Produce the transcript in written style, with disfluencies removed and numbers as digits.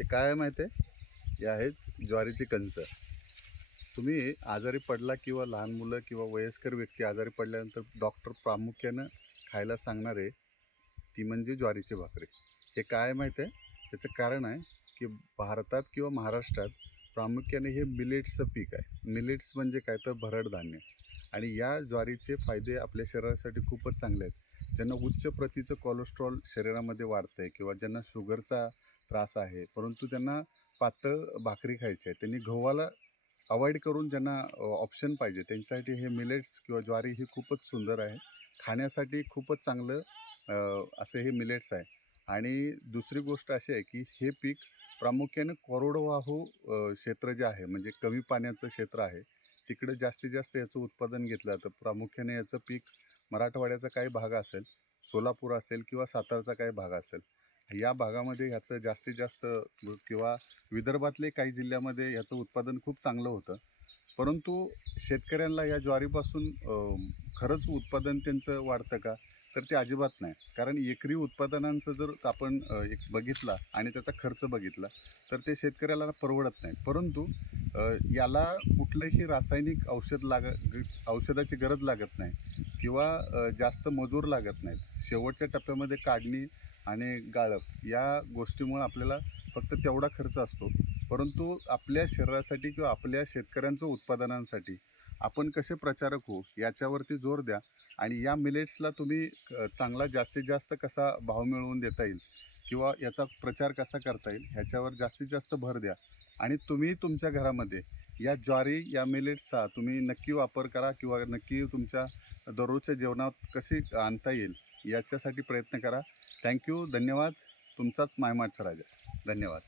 हे काय आहे माहिती आहे? हे आहेत ज्वारीची कणसं. तुम्ही आजारी पडला किंवा लहान मुलं किंवा वयस्कर व्यक्ती आजारी पडल्यानंतर डॉक्टर प्रामुख्यानं खायला सांगणारे ती म्हणजे ज्वारीची भाकरी. हे काय आहे माहीत आहे? त्याचं कारण आहे की भारतात किंवा महाराष्ट्रात प्रामुख्याने हे मिलेट्सचं पीक आहे. मिलेट्स म्हणजे काय तर भरड धान्य. आणि या ज्वारीचे फायदे आपल्या शरीरासाठी खूपच चांगले आहेत. ज्यांना उच्च प्रतीचं कोलेस्ट्रॉल शरीरामध्ये वाढतं आहे किंवा ज्यांना शुगरचा त्रास आहे, परंतु त्यांना पातळ भाकरी खायची आहे, त्यांनी गव्हाला अवॉइड करून ज्यांना ऑप्शन पाहिजे त्यांच्यासाठी हे मिलेट्स किंवा ज्वारी ही खूपच सुंदर आहे. खाण्यासाठी खूपच चांगलं असं हे मिलेट्स आहे. आणि दुसरी गोष्ट अशी आहे की हे पीक प्रामुख्याने कोरडवाहू क्षेत्र जे आहे, म्हणजे कमी पाण्याचं क्षेत्र आहे, तिकडे जास्तीत जास्त याचं उत्पादन घेतलं जातं. प्रामुख्याने याचं पीक मराठवाड्याचा काही भाग असेल, सोलापूर असेल किंवा सातारचा काही भाग असेल, या भागामध्ये ह्याचं जास्तीत जास्त किंवा विदर्भातले काही जिल्ह्यामध्ये ह्याचं उत्पादन खूप चांगलं होतं. परंतु शेतकऱ्यांना या ज्वारीपासून खरंच उत्पादन त्यांचं वाढतं का? तर ते अजिबात नाही. कारण एकरी उत्पादनांचं जर आपण एक बघितला आणि त्याचा खर्च बघितला तर ते शेतकऱ्याला परवडत नाही. परंतु याला कुठलंही रासायनिक औषधाची गरज लागत नाही किंवा जास्त मजूर लागत नाहीत. शेवटच्या टप्प्यामध्ये काढणी आणि गाळप या गोष्टीमुळे आपल्याला फक्त तेवढा खर्च असतो. परंतु आपल्या शरीरासाठी किंवा आपल्या शेतकऱ्यांचं उत्पादनांसाठी आपण कसे प्रचारक होऊ याच्यावरती जोर द्या. आणि या मिलेट्सला तुम्ही चांगला जास्तीत जास्त कसा भाव मिळवून देता येईल किंवा याचा प्रचार कसा करता येईल ह्याच्यावर जास्तीत जास्त भर द्या. आणि तुम्ही तुमच्या घरामध्ये या ज्वारी या मिलेट्सचा तुम्ही नक्की वापर करा किंवा नक्की तुमच्या दररोजच्या जेवणात कशी आणता येईल याच्यासाठी प्रयत्न करा. थँक्यू. धन्यवाद. तुमचाच मायमाडचा राजा. धन्यवाद.